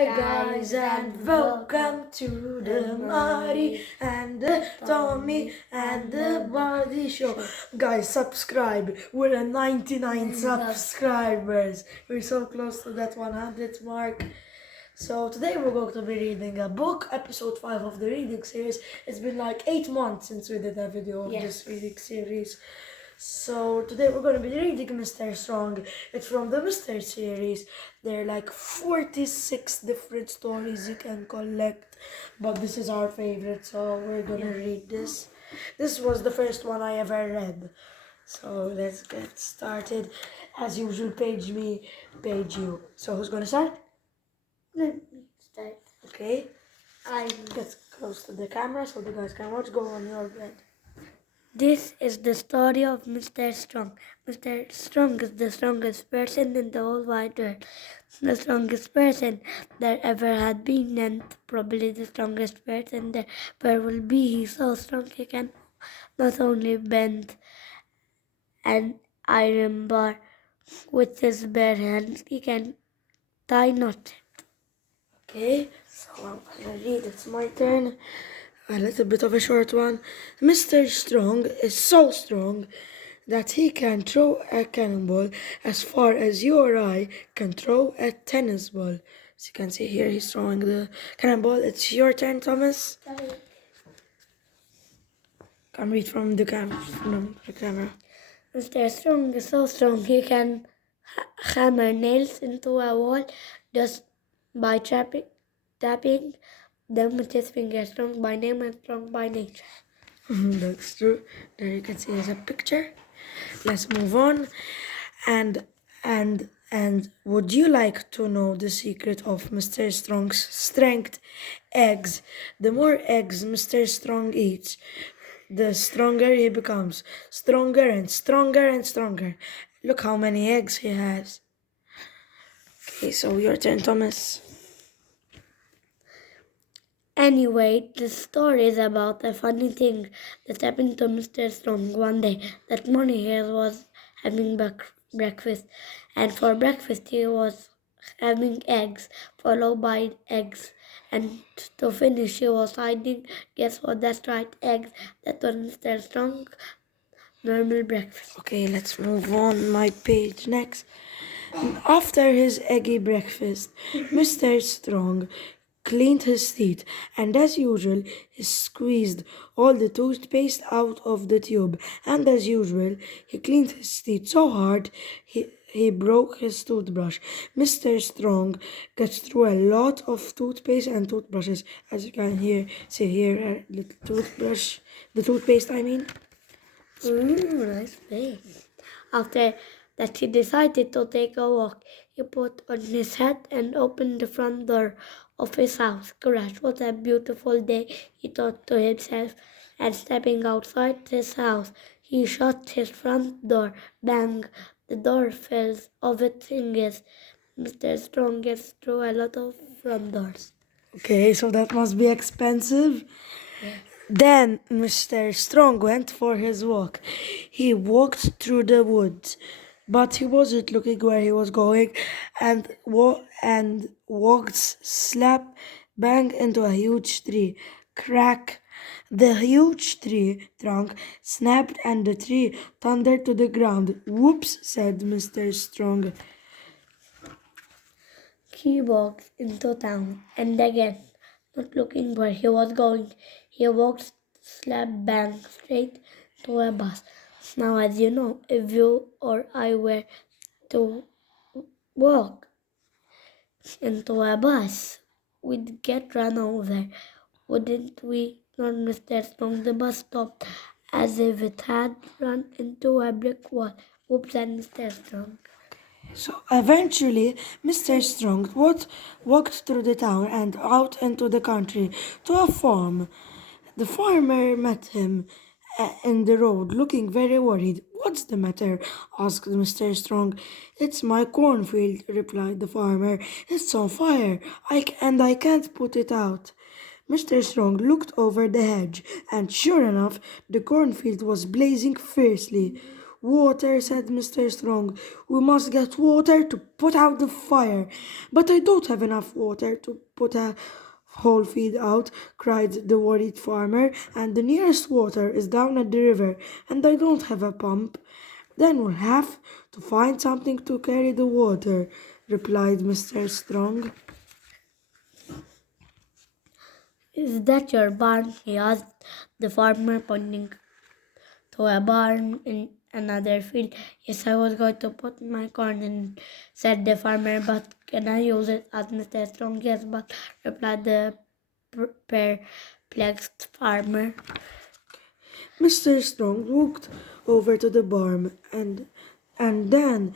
Hi guys and welcome to the Matty and the Tommy and the Body Show. Guys, subscribe. We're at 99 subscribers. We're so close to that 100 mark. So today we're going to be reading a book, episode 5 of the reading series. It's been like 8 months since we did a video of this reading series. So today we're going to be reading Mr. Strong. It's from the Mr. series. There are like 46 different stories you can collect, but this is our favorite, so we're going to read this. This was the first one I ever read. So let's get started. As usual, page me, page you. So who's going to start? Let me start. Okay. Get close to the camera so the guys can watch. Go on your bed. This is the story of Mr. Strong. Mr. Strong is the strongest person in the whole wide world. The strongest person there ever had been, and probably the strongest person there ever will be. He's so strong he can not only bend an iron bar with his bare hands, he can tie knots. Okay, so I'm gonna read. It's my turn. A little bit of a short one. Mr. Strong is so strong that he can throw a cannonball as far as you or I can throw a tennis ball. As you can see here, he's throwing the cannonball. It's your turn, Thomas. Come read from the camera. Mr. Strong is so strong he can hammer nails into a wall just by tapping them with his fingers. Strong by name and strong by nature. That's true. There you can see there's a picture. Let's move on. And would you like to know the secret of Mr. Strong's strength? Eggs. The more eggs Mr. Strong eats, the stronger he becomes. Stronger and stronger and stronger. Look how many eggs he has. Okay, so your turn, Thomas. Anyway, the story is about a funny thing that happened to Mr. Strong one day. That morning he was having breakfast, and for breakfast he was having eggs, followed by eggs. And to finish, he was hiding, guess what, that's right, eggs. That was Mr. Strong normal breakfast. Okay, let's move on my page next. After his eggy breakfast, Mr. Strong cleaned his teeth, and as usual, he squeezed all the toothpaste out of the tube. And as usual, he cleaned his teeth so hard he broke his toothbrush. Mr. Strong gets through a lot of toothpaste and toothbrushes. As you can see here, a little toothbrush, the toothpaste I mean. Nice face. After that, he decided to take a walk. He put on his hat and opened the front door of his house. Gosh, what a beautiful day, he thought to himself. And stepping outside his house, he shut his front door. Bang! The door fell of its hinges. Mr. Strong gets through a lot of front doors. Okay, so that must be expensive. Yeah. Then Mr. Strong went for his walk. He walked through the woods, but he wasn't looking where he was going, and walked slap bang into a huge tree. Crack! The huge tree trunk snapped and the tree thundered to the ground. Whoops, said Mr. Strong. He walked into town, and again, not looking where he was going, he walked slap bang straight to a bus. Now, as you know, if you or I were to walk into a bus, we'd get run over, wouldn't we? Not Mr. Strong. The bus stopped as if it had run into a brick wall. Oops, and Mr. Strong. So eventually, Mr. Strong walked through the town and out into the country to a farm. The farmer met him in the road, looking very worried. What's the matter? Asked Mr. Strong. It's my cornfield, replied the farmer. It's on fire, and I can't put it out. Mr. Strong looked over the hedge, and sure enough, the cornfield was blazing fiercely. Water, said Mr. Strong. We must get water to put out the fire. But I don't have enough water to put a whole field out, cried the worried farmer, and the nearest water is down at the river, and I don't have a pump. Then we'll have to find something to carry the water, replied Mr. Strong. Is that your barn? He asked the farmer, pointing to a barn in another field. Yes, I was going to put my corn in, said the farmer, but can I use it? Asked Mr. Strong. Yes, but, replied the perplexed farmer. Mr. Strong walked over to the barn and then,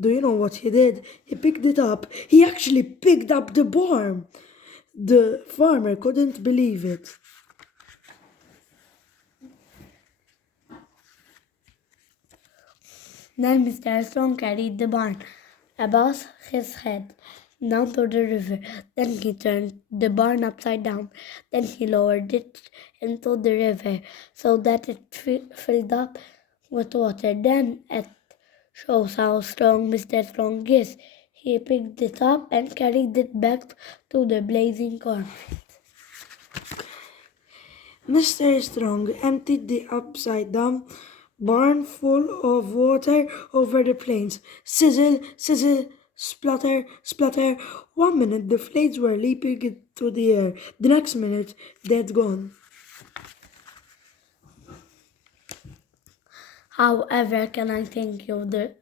do you know what he did? He picked it up. He actually picked up the barn. The farmer couldn't believe it. Then Mr. Strong carried the barn above his head down to the river. Then he turned the barn upside down. Then he lowered it into the river so that it filled up with water. Then it shows how strong Mr. Strong is. He picked it up and carried it back to the blazing cornfield. Mr. Strong emptied the upside down barn full of water over the plains. Sizzle, sizzle, splutter, splutter. 1 minute the flames were leaping into the air. The next minute they'd gone. However, can I thank you? The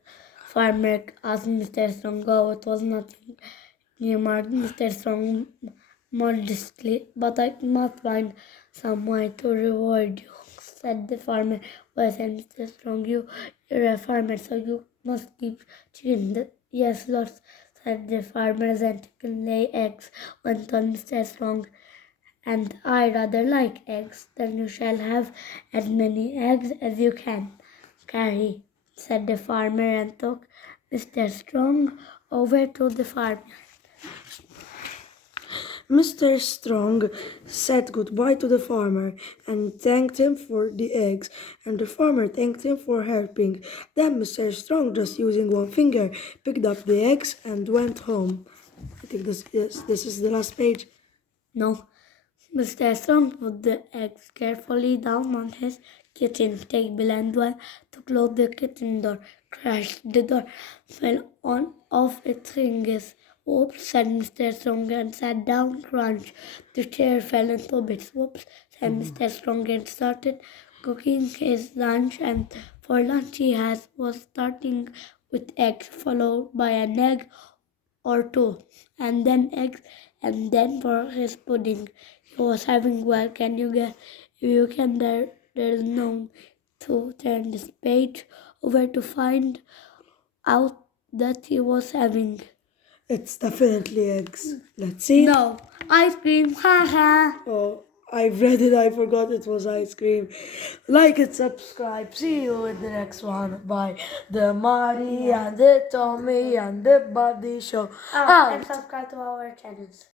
farmer asked Mr. Strong. Oh, it was nothing, remarked Mr. Strong modestly, but I must find some way to reward you, said the farmer. Well, said Mr. Strong, you're a farmer, so you must keep chickens. Yes, Lord, said the farmer, and can lay eggs, went on Mr. Strong. And I rather like eggs. Then you shall have as many eggs as you can carry, said the farmer, and took Mr. Strong over to the farm. Mr. Strong said goodbye to the farmer and thanked him for the eggs, and the farmer thanked him for helping. Then Mr. Strong, just using one finger, picked up the eggs and went home. I think this is the last page. No, Mr. Strong put the eggs carefully down on his kitchen table and went to close the kitchen door. Crashed, the door fell on off its hinges. Whoops, said Mr. Strong and sat down. Crunch, the chair fell into bits. Whoops, said Mr. Strong and started cooking his lunch. And for lunch was starting with eggs, followed by an egg or two, and then eggs, and then for his pudding. He was having, well, can you guess? If you can, there's no to turn this page over to find out that he was having. It's definitely eggs. Let's see. No, ice cream, haha. Oh, I've read it. I forgot it was ice cream. Like and subscribe. See you in the next one. Bye. The Matty and the Tommy and the Buddy Show. And subscribe to our channels.